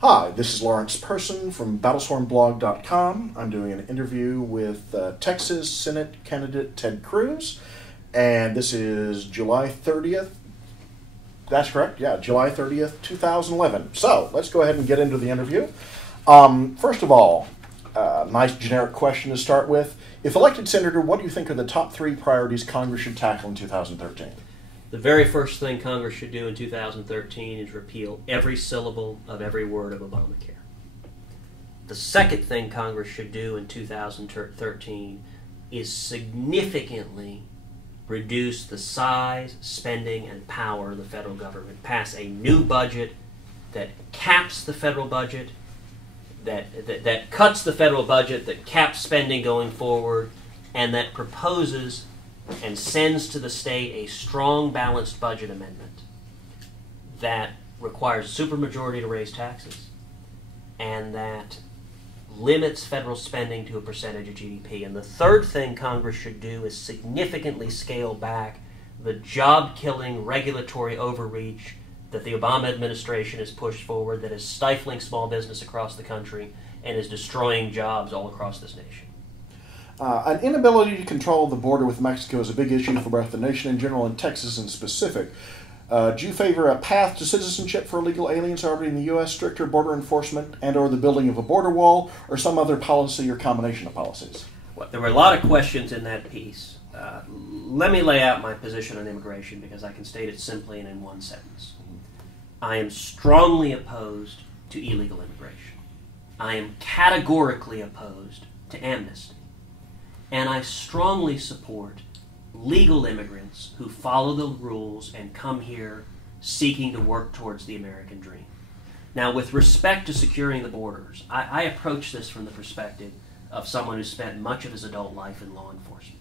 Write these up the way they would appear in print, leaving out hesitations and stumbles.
Hi, this is Lawrence Person from battleswornblog.com. I'm doing an interview with Texas Senate candidate Ted Cruz, and this is July 30th. That's correct, yeah, July 30th, 2011. So, let's go ahead and get into the interview. First of all, nice generic question to start with. If elected senator, what do you think are the top 3 priorities Congress should tackle in 2013? The very first thing Congress should do in 2013 is repeal every syllable of every word of Obamacare. The second thing Congress should do in 2013 is significantly reduce the size, spending, and power of the federal government. Pass a new budget that caps the federal budget, that cuts the federal budget, that caps spending going forward, and that proposes and sends to the state a strong, balanced budget amendment that requires a supermajority to raise taxes and that limits federal spending to a percentage of GDP. And the third thing Congress should do is significantly scale back the job-killing regulatory overreach that the Obama administration has pushed forward, that is stifling small business across the country and is destroying jobs all across this nation. An inability to control the border with Mexico is a big issue for both the nation in general and Texas in specific. Do you favor a path to citizenship for illegal aliens already in the U.S., stricter border enforcement, and or the building of a border wall, or some other policy or combination of policies? Well, there were a lot of questions in that piece. Let me lay out my position on immigration because I can state it simply and in one sentence. I am strongly opposed to illegal immigration. I am categorically opposed to amnesty. And I strongly support legal immigrants who follow the rules and come here seeking to work towards the American dream. Now, with respect to securing the borders, I approach this from the perspective of someone who spent much of his adult life in law enforcement.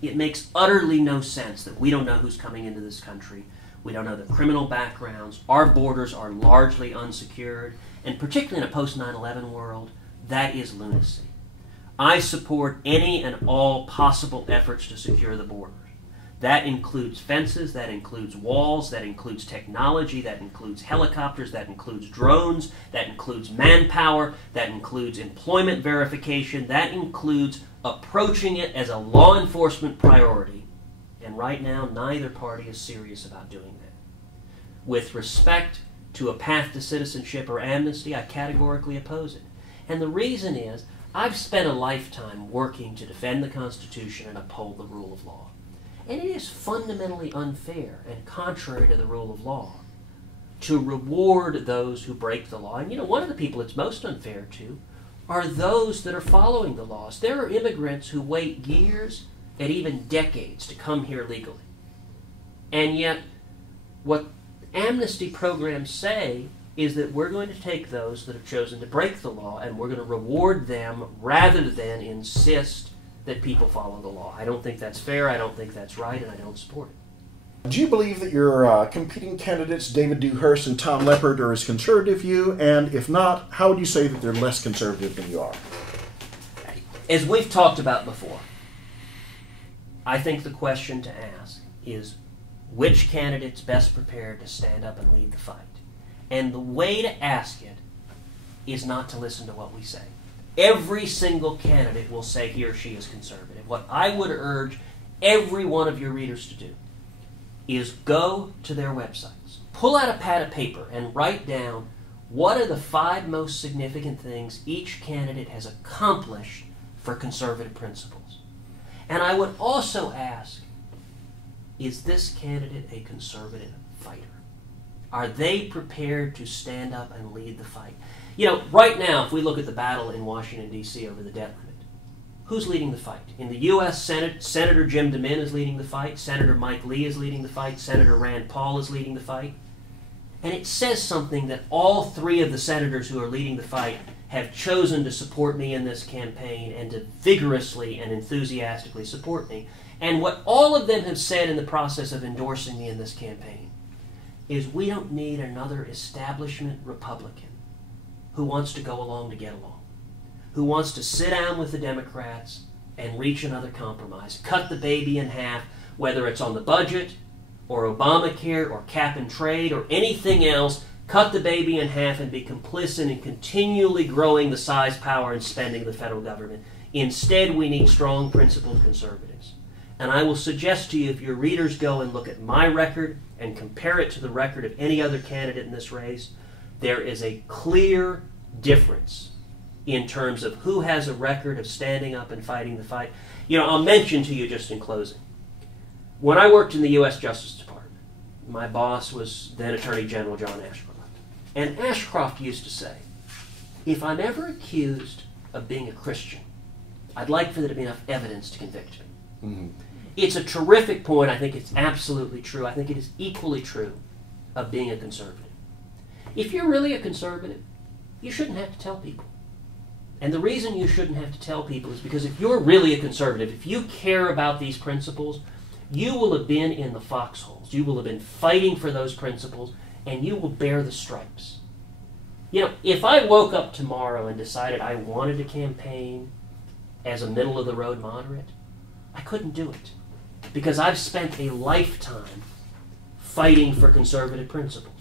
It makes utterly no sense that we don't know who's coming into this country. We don't know their criminal backgrounds. Our borders are largely unsecured. And particularly in a post-9/11 world, that is lunacy. I support any and all possible efforts to secure the borders. That includes fences, that includes walls, that includes technology, that includes helicopters, that includes drones, that includes manpower, that includes employment verification, that includes approaching it as a law enforcement priority. And right now, neither party is serious about doing that. With respect to a path to citizenship or amnesty, I categorically oppose it. And the reason is, I've spent a lifetime working to defend the Constitution and uphold the rule of law. And it is fundamentally unfair and contrary to the rule of law to reward those who break the law. And you know, one of the people it's most unfair to are those that are following the laws. There are immigrants who wait years and even decades to come here legally. And yet, what amnesty programs say is that we're going to take those that have chosen to break the law and we're going to reward them rather than insist that people follow the law. I don't think that's fair, I don't think that's right, and I don't support it. Do you believe that your competing candidates, David Dewhurst and Tom Leppard, are as conservative as you? And if not, how would you say that they're less conservative than you are? As we've talked about before, I think the question to ask is which candidate's best prepared to stand up and lead the fight? And the way to ask it is not to listen to what we say. Every single candidate will say he or she is conservative. What I would urge every one of your readers to do is go to their websites, pull out a pad of paper, and write down what are the 5 most significant things each candidate has accomplished for conservative principles. And I would also ask, is this candidate a conservative fighter? Are they prepared to stand up and lead the fight? You know, right now, if we look at the battle in Washington, D.C. over the debt limit, who's leading the fight? In the U.S. Senate, Senator Jim DeMint is leading the fight. Senator Mike Lee is leading the fight. Senator Rand Paul is leading the fight. And it says something that all 3 of the senators who are leading the fight have chosen to support me in this campaign and to vigorously and enthusiastically support me. And what all of them have said in the process of endorsing me in this campaign is we don't need another establishment Republican who wants to go along to get along, who wants to sit down with the Democrats and reach another compromise, cut the baby in half, whether it's on the budget or Obamacare or cap and trade or anything else, cut the baby in half and be complicit in continually growing the size, power, and spending of the federal government. Instead, we need strong, principled conservatives. And I will suggest to you, if your readers go and look at my record and compare it to the record of any other candidate in this race, there is a clear difference in terms of who has a record of standing up and fighting the fight. You know, I'll mention to you just in closing. When I worked in the U.S. Justice Department, my boss was then Attorney General John Ashcroft. And Ashcroft used to say, if I'm ever accused of being a Christian, I'd like for there to be enough evidence to convict me. Mm-hmm. It's a terrific point. I think it's absolutely true. I think it is equally true of being a conservative. If you're really a conservative, you shouldn't have to tell people. And the reason you shouldn't have to tell people is because if you're really a conservative, if you care about these principles, you will have been in the foxholes. You will have been fighting for those principles, and you will bear the stripes. You know, if I woke up tomorrow and decided I wanted to campaign as a middle-of-the-road moderate, I couldn't do it, because I've spent a lifetime fighting for conservative principles.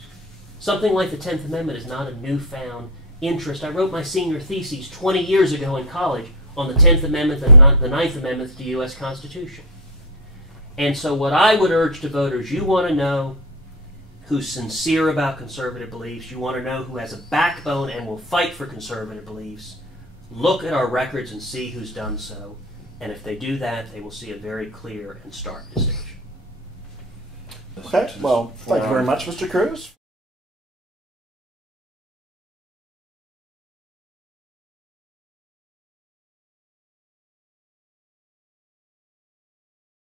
Something like the 10th Amendment is not a newfound interest. I wrote my senior thesis 20 years ago in college on the 10th Amendment and the 9th Amendment to the U.S. Constitution. And so what I would urge to voters, you want to know who's sincere about conservative beliefs, you want to know who has a backbone and will fight for conservative beliefs, look at our records and see who's done so. And if they do that, they will see a very clear and stark distinction. Okay, well, thank you very much, Mr. Cruz.